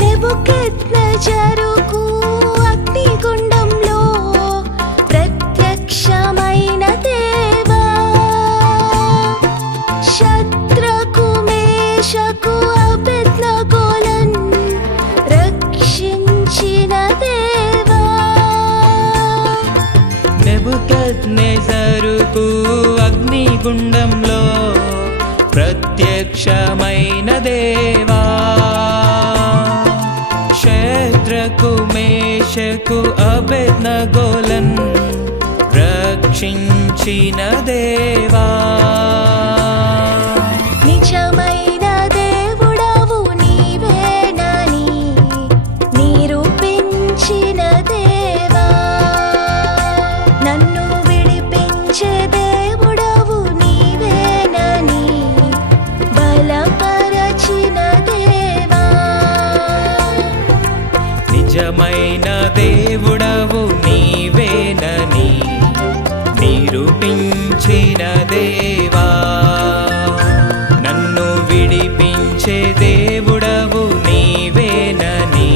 నెబుకెద్నెజరుకు అగ్నిగుండంలో ప్రత్యక్షమైన దేవా. శత్రకు మేషకు అబెద్నగోలన్ రక్షించిన దేవా. నెబుకద్నెజరుకు అగ్నిగుండంలో ప్రత్యక్షమైన శత్రకు మేషకు అబెద్నగోలన్ రక్షించిన దేవా. నిజమైన దేవుడవు నీవేనని నిరూపించిన దేవా. నన్ను విడిపించే దేవుడవు నీవేనని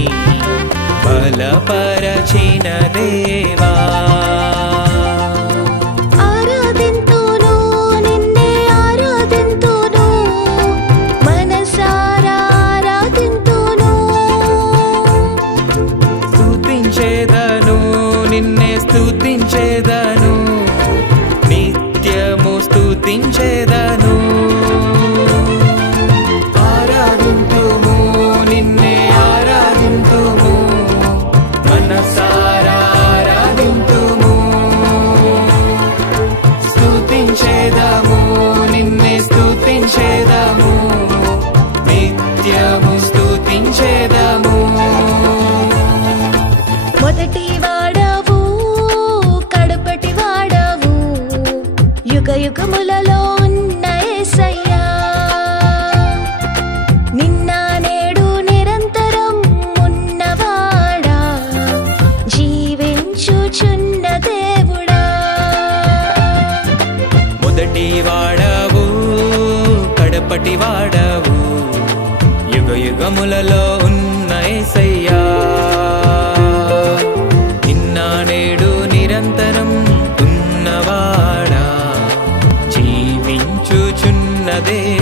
బలపరచిన దేవా. స్తుతించేదను నిన్నే స్తుతించేదను నిత్యము స్తుతించేదను. మొదటి వాడవు కడపటి వాడవు. యుగ యుగములలో ఉన్న యేసయ్యా నిన్న నేడు నిరంతరం ఉన్నవాడా. జీవించుచున్న దేవుడా. మొదటి వాడవు కడపటి వాడవు. యుగ యుగములలో ఉన్న యేసయ్యా বাংলাদেশ